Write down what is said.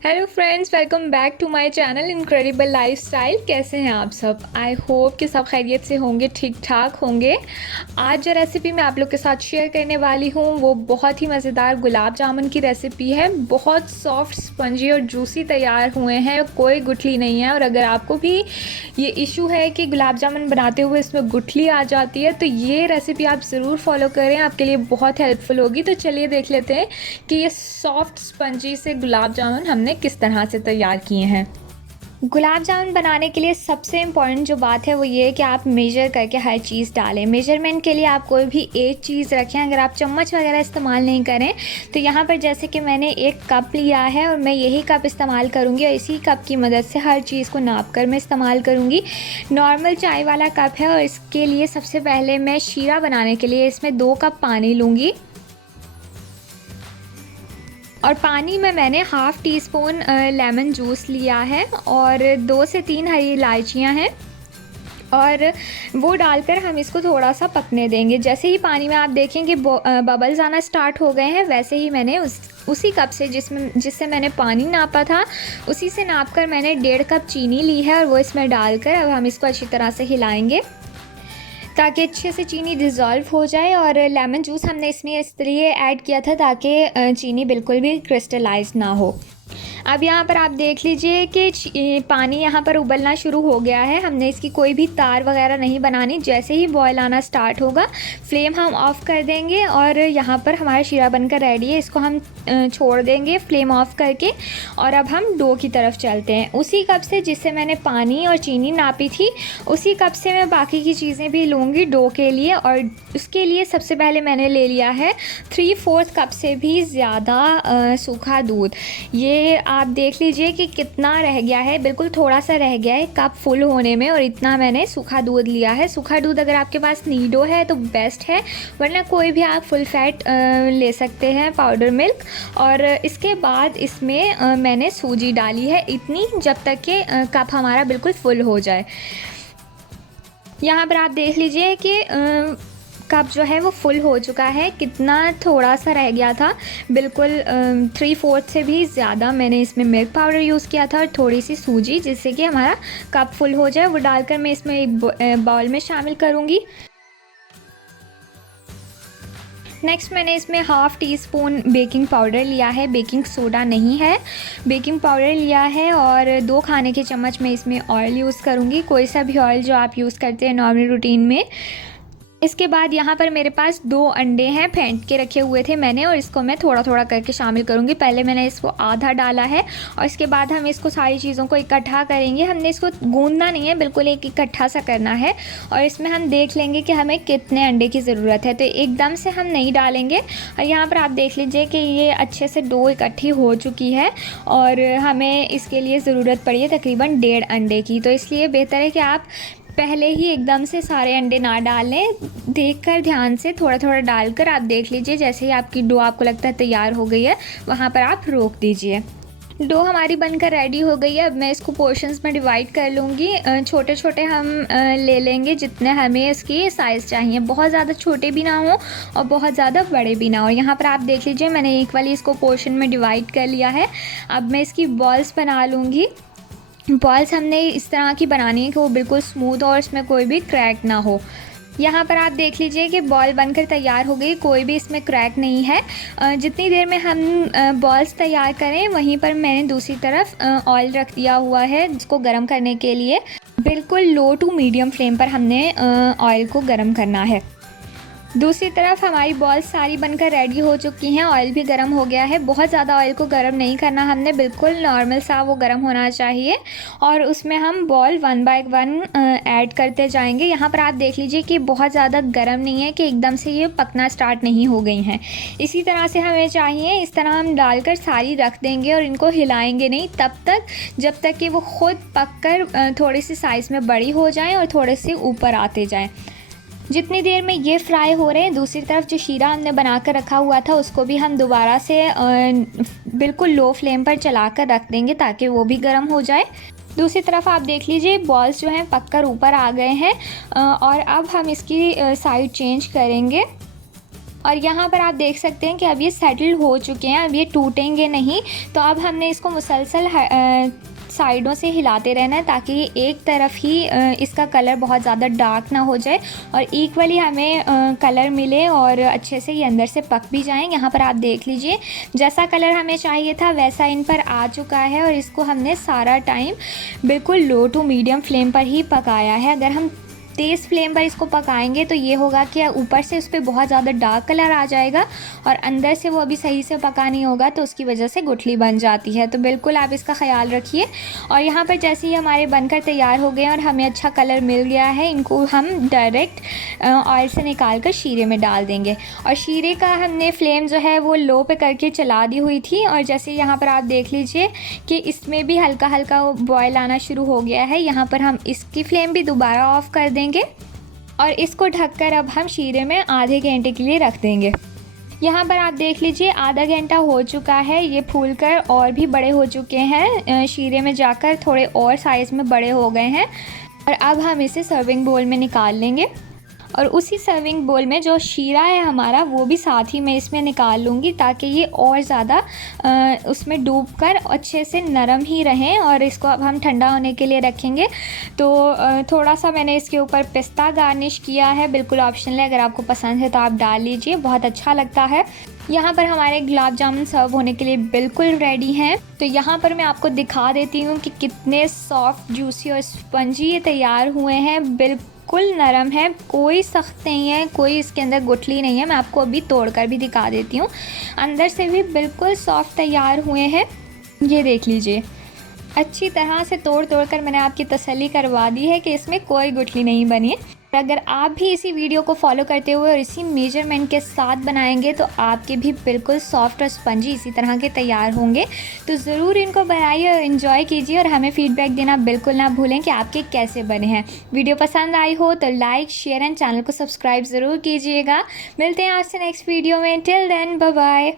Hello friends, welcome back to my channel incredible lifestyle. कैसे हैं आप सब? आई होप कि सब खैरियत से होंगे, ठीक ठाक होंगे। आज जो रेसिपी मैं आप लोग के साथ शेयर करने वाली हूँ वो बहुत ही मज़ेदार गुलाब जामुन की रेसिपी है। बहुत सॉफ्ट, स्पंजी और जूसी तैयार हुए हैं, कोई गुठली नहीं है। और अगर आपको भी ये इशू है कि गुलाब जामुन बनाते हुए इसमें गुठली आ जाती है तो ये रेसिपी आप ज़रूर फॉलो करें, आपके लिए बहुत हेल्पफुल होगी। तो चलिए देख लेते हैं कि ये सॉफ्ट स्पंजी से गुलाब जामुन हमने किस तरह से तैयार किए हैं। गुलाब जामुन बनाने के लिए सबसे इम्पॉर्टेंट जो बात है वो ये है कि आप मेजर करके हर चीज़ डालें। मेजरमेंट के लिए आप कोई भी एक चीज़ रखें। अगर आप चम्मच वगैरह इस्तेमाल नहीं करें तो यहाँ पर जैसे कि मैंने एक कप लिया है और मैं यही कप इस्तेमाल करूँगी और इसी कप की मदद से हर चीज़ को नाप कर मैं इस्तेमाल करूँगी। नॉर्मल चाय वाला कप है और इसके लिए सबसे पहले मैं शीरा बनाने के लिए इसमें 2 कप पानी लूँगी और पानी में मैंने half tea spoon lemon juice लिया है और 2 से 3 हरी इलायचियाँ हैं और वो डालकर हम इसको थोड़ा सा पकने देंगे। जैसे ही पानी में आप देखें कि बबल्स आना स्टार्ट हो गए हैं, वैसे ही मैंने उसी कप से जिससे मैंने पानी नापा था उसी से नाप कर मैंने 1.5 कप चीनी ली है और वो इसमें डालकर अब हम इसको अच्छी तरह से हिलाएंगे ताकि अच्छे से चीनी डिज़ोल्व हो जाए। और लेमन जूस हमने इसमें इसलिए ऐड किया था ताकि चीनी बिल्कुल भी क्रिस्टलाइज ना हो। अब यहाँ पर आप देख लीजिए कि पानी यहाँ पर उबलना शुरू हो गया है। हमने इसकी कोई भी तार वगैरह नहीं बनानी। जैसे ही बॉयल आना स्टार्ट होगा फ्लेम हम ऑफ़ कर देंगे और यहाँ पर हमारा शीरा बनकर रेडी है। इसको हम छोड़ देंगे फ्लेम ऑफ करके और अब हम डो की तरफ चलते हैं। उसी कप से जिससे मैंने पानी और चीनी नापी थी उसी कप से मैं बाकी की चीज़ें भी लूँगी डो के लिए। और उसके लिए सबसे पहले मैंने ले लिया है 3/4 कप से भी ज़्यादा सूखा दूध। ये आप देख लीजिए कि कितना रह गया है, बिल्कुल थोड़ा सा रह गया है कप फुल होने में और इतना मैंने सूखा दूध लिया है। सूखा दूध अगर आपके पास नीडो है तो बेस्ट है, वरना कोई भी आप फुल फैट ले सकते हैं पाउडर मिल्क। और इसके बाद इसमें मैंने सूजी डाली है इतनी जब तक कि कप हमारा बिल्कुल फुल हो जाए। यहाँ पर आप देख लीजिए कि कप जो है वो फुल हो चुका है। कितना थोड़ा सा रह गया था, बिल्कुल 3/4 से भी ज़्यादा मैंने इसमें मिल्क पाउडर यूज़ किया था और थोड़ी सी सूजी जिससे कि हमारा कप फुल हो जाए। वो डालकर मैं इसमें एक बाउल में शामिल करूँगी। नेक्स्ट मैंने इसमें half tea spoon baking powder लिया है, बेकिंग सोडा नहीं है, बेकिंग पाउडर लिया है। और 2 खाने के चम्मच मैं इसमें ऑयल यूज़ करूँगी, कोई सा भी ऑयल जो आप यूज़ करते हैं नॉर्मल रूटीन में। इसके बाद यहाँ पर मेरे पास 2 अंडे हैं, फेंट के रखे हुए थे मैंने और इसको मैं थोड़ा थोड़ा करके शामिल करूँगी। पहले मैंने इसको आधा डाला है और इसके बाद हम इसको सारी चीज़ों को इकट्ठा करेंगे। हमने इसको गूंदना नहीं है, बिल्कुल एक इकट्ठा सा करना है और इसमें हम देख लेंगे कि हमें कितने अंडे की ज़रूरत है, तो एकदम से हम नहीं डालेंगे। और यहाँ पर आप देख लीजिए कि ये अच्छे से डो इकट्ठी हो चुकी है और हमें इसके लिए ज़रूरत पड़ी है तकरीबन 1.5 अंडे की। तो इसलिए बेहतर है कि आप पहले ही एकदम से सारे अंडे ना डालें, देखकर ध्यान से थोड़ा थोड़ा डालकर आप देख लीजिए। जैसे ही आपकी डो आपको लगता है तैयार हो गई है वहाँ पर आप रोक दीजिए। डो हमारी बनकर रेडी हो गई है। अब मैं इसको पोर्शंस में डिवाइड कर लूँगी। छोटे छोटे हम ले लेंगे जितने हमें इसकी साइज़ चाहिए, बहुत ज़्यादा छोटे भी ना हो और बहुत ज़्यादा बड़े भी ना हो। यहाँ पर आप देख लीजिए मैंने एक वाली इसको पोर्शन में डिवाइड कर लिया है। अब मैं इसकी बॉल्स बना लूँगी। बॉल्स हमने इस तरह की बनानी है कि वो बिल्कुल स्मूथ और इसमें कोई भी क्रैक ना हो। यहाँ पर आप देख लीजिए कि बॉल बनकर तैयार हो गई, कोई भी इसमें क्रैक नहीं है। जितनी देर में हम बॉल्स तैयार करें वहीं पर मैंने दूसरी तरफ ऑयल रख दिया हुआ है जिसको गर्म करने के लिए। बिल्कुल लो टू मीडियम फ्लेम पर हमने ऑयल को गर्म करना है। दूसरी तरफ हमारी बॉल्स सारी बनकर रेडी हो चुकी हैं, ऑयल भी गर्म हो गया है। बहुत ज़्यादा ऑयल को गर्म नहीं करना हमने, बिल्कुल नॉर्मल सा वो गर्म होना चाहिए और उसमें हम बॉल 1 बाय 1 ऐड करते जाएंगे। यहाँ पर आप देख लीजिए कि बहुत ज़्यादा गर्म नहीं है कि एकदम से ये पकना स्टार्ट नहीं हो गई हैं। इसी तरह से हमें चाहिए, इस तरह हम डालकर सारी रख देंगे और इनको हिलाएंगे नहीं तब तक जब तक कि वो खुद पककर थोड़ी सी साइज़ में बड़ी हो जाएँ और थोड़े से ऊपर आते जाएँ। जितनी देर में ये फ्राई हो रहे हैं दूसरी तरफ जो शीरा हमने बना कर रखा हुआ था उसको भी हम दोबारा से बिल्कुल लो फ्लेम पर चला कर रख देंगे ताकि वो भी गर्म हो जाए। दूसरी तरफ आप देख लीजिए बॉल्स जो हैं पककर ऊपर आ गए हैं और अब हम इसकी साइड चेंज करेंगे और यहाँ पर आप देख सकते हैं कि अब ये सेटल हो चुके हैं, अब ये टूटेंगे नहीं। तो अब हमने इसको मुसलसल साइडों से हिलाते रहना है ताकि ये एक तरफ ही इसका कलर बहुत ज़्यादा डार्क ना हो जाए और इक्वली हमें कलर मिले और अच्छे से ये अंदर से पक भी जाएं। यहाँ पर आप देख लीजिए जैसा कलर हमें चाहिए था वैसा इन पर आ चुका है और इसको हमने सारा टाइम बिल्कुल लो टू मीडियम फ्लेम पर ही पकाया है। अगर हम तेज़ फ्लेम पर इसको पकाएंगे तो ये होगा कि ऊपर से उस पर बहुत ज़्यादा डार्क कलर आ जाएगा और अंदर से वो अभी सही से पका नहीं होगा, तो उसकी वजह से गुठली बन जाती है। तो बिल्कुल आप इसका ख्याल रखिए। और यहाँ पर जैसे ही हमारे बनकर तैयार हो गए और हमें अच्छा कलर मिल गया है, इनको हम डायरेक्ट ऑयल से निकाल कर शीरे में डाल देंगे। और शीरे का हमने फ्लेम जो है वो लो पे करके चला दी हुई थी और जैसे यहाँ पर आप देख लीजिए कि इसमें भी हल्का हल्का बॉयल आना शुरू हो गया है। यहाँ पर हम इसकी फ्लेम भी दोबारा ऑफ़ कर देंगे और इसको ढककर अब हम शीरे में आधे घंटे के लिए रख देंगे। यहाँ पर आप देख लीजिए आधा घंटा हो चुका है, ये फूलकर और भी बड़े हो चुके हैं, शीरे में जाकर थोड़े और साइज़ में बड़े हो गए हैं। और अब हम इसे सर्विंग बोल में निकाल लेंगे और उसी सर्विंग बोल में जो शीरा है हमारा वो भी साथ ही मैं इसमें निकाल लूँगी ताकि ये और ज़्यादा उसमें डूबकर अच्छे से नरम ही रहें। और इसको अब हम ठंडा होने के लिए रखेंगे। तो थोड़ा सा मैंने इसके ऊपर पिस्ता गार्निश किया है, बिल्कुल ऑप्शनल है, अगर आपको पसंद है तो आप डाल लीजिए, बहुत अच्छा लगता है। यहाँ पर हमारे गुलाब जामुन सर्व होने के लिए बिल्कुल रेडी हैं। तो यहाँ पर मैं आपको दिखा देती हूँ कि कितने सॉफ्ट, जूसी और स्पंजी ये तैयार हुए हैं। बिल्कुल नरम है, कोई सख्त नहीं है, कोई इसके अंदर गुठली नहीं है। मैं आपको अभी तोड़कर भी दिखा देती हूँ, अंदर से भी बिल्कुल सॉफ्ट तैयार हुए हैं। ये देख लीजिए, अच्छी तरह से तोड़ कर मैंने आपकी तसल्ली करवा दी है कि इसमें कोई गुठली नहीं बनी है। अगर आप भी इसी वीडियो को फॉलो करते हुए और इसी मेजरमेंट के साथ बनाएंगे तो आपके भी बिल्कुल सॉफ्ट और स्पंजी इसी तरह के तैयार होंगे। तो ज़रूर इनको बनाइए और इन्जॉय कीजिए और हमें फीडबैक देना बिल्कुल ना भूलें कि आपके कैसे बने हैं। वीडियो पसंद आई हो तो लाइक, शेयर एंड चैनल को सब्सक्राइब ज़रूर कीजिएगा। मिलते हैं आपसे नेक्स्ट वीडियो में। Till then, bye bye.